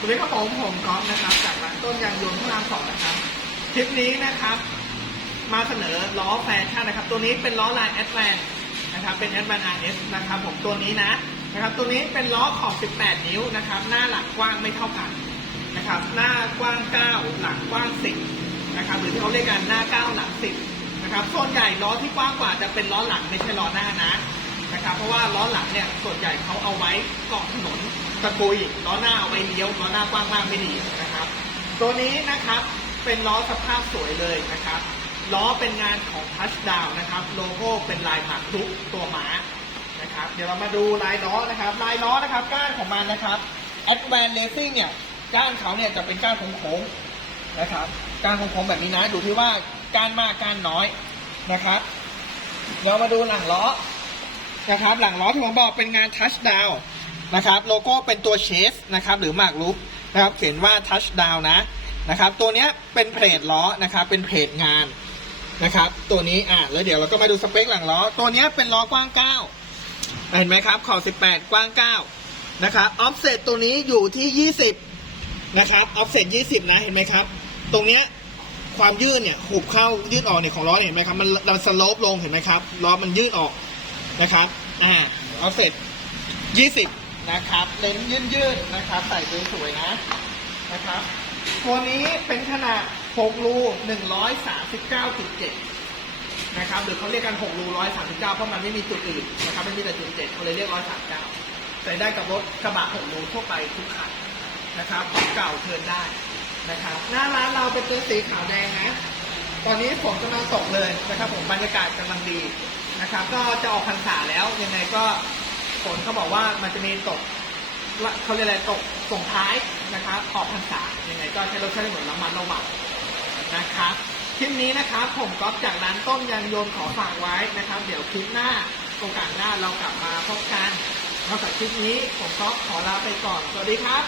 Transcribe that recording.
สวัสดีครับผมผมก๊อฟนะครับจากร้านต้นยางยนต์พระรามสองนะครับคลิปนี้นะครับ มาเสนอล้อแฟชั่นนะครับ ตัวนี้เป็นล้อลายแอดแวนนะครับ เป็นแอดแวน RS นะครับผมตัวนี้นะนะครับ ตัวนี้เป็นล้อขอบ 18 นิ้วนะครับ หน้าหลังกว้างไม่เท่ากันนะครับ หน้ากว้าง 9 หลังกว้าง 10นะครับหรือที่เขาเรียกกันหน้า 9 หลัง 10นะครับส่วนใหญ่ล้อที่กว้างกว่าจะเป็นล้อหลังไม่ใช่ล้อหน้านะนะครับ เพราะว่าล้อหลังเนี่ยส่วนใหญ่เขาเอาไว้เกาะถนน ตะกุยล้อหน้าเอาไว้เลี้ยวล้อหน้ากว้างมากไม่ดีนะครับ ตัวนี้นะครับเป็นล้อสภาพสวยเลยนะครับล้อเป็นงานของทัชดาวนะครับ โลโก้เป็นลายหมากรุกตัวหมานะครับ เดี๋ยวเรามาดูลายล้อนะครับ ลายล้อนะครับ ก้านของมันนะครับ Advanced Racing เนี่ยก้านเขาเนี่ยจะเป็นก้านโค้งๆนะครับ ก้านโค้งๆแบบนี้นะ ดูที่ว่าก้านมากก้านน้อยนะครับเดี๋ยวมาดูหลังล้อนะครับ หลังล้อที่ผมบอกเป็นงานทัชดาว นะครับโลโก้เป็นตัวเชสนะครับหรือหมากรุกนะครับเขียนว่าทัชดาวนะนะครับตัวเนี้ยเป็นเพจล้อนะครับเป็นเพจงานนะครับตัวนี้อะแล้วเดี๋ยวเราก็มาดูสเปคหลังล้อ ตัวเนี้ยเป็นล้อกว้าง 9 เห็นไหมครับขอบ18 กว้าง 9 นะครับออฟเซตตัวนี้อยู่ที่ 20 นะครับออฟเซต20 นะเห็นไหมครับ ตรงเนี้ยความยืดเนี่ยหุบเข้ายืดออกเนี่ยของล้อเห็นไหมครับมันมันสโลปลงเห็นไหมครับล้อมันยืดออกนะครับอ่าเอาเสร็จ20 นะครับเลนส์ยืดๆนะครับ ใส่สวยๆนะนะครับ ตัวนี้เป็นขนาด 6 รู 139.7 นะครับ หรือเขาเรียกกัน 6 รู 139 เพราะมันไม่มีจุดอื่นนะครับไม่มีแต่จุด7เขาเลยเรียก 139 ใส่ได้กับรถกระบะ 6 รูทั่วไปทุกคันนะครับของเก่าเทินได้นะครับ หน้าร้านเราเป็นตัวสีขาวแดงนะ ตอนนี้ฝนกำลังตกเลยนะครับ ผมบรรยากาศกำลังดีนะครับ ก็จะออกพรรษาแล้วยังไงก็ ฝนเขาบอกว่ามันจะมีตกเขาเรียกอะไรตกส่งท้ายนะคะขอบพรรษายังไงก็ใช้รถใช้ถนนระมันระวังนะครับคลิปนี้นะครับผมก๊อฟจากร้านต้นยังยนขอฝากไว้นะครับ เดี๋ยวคลิปหน้าโอกาสหน้าเรากลับมาพบกันนอกจากคลิปนี้ผมก๊อฟขอลาไปก่อน สวัสดีครับ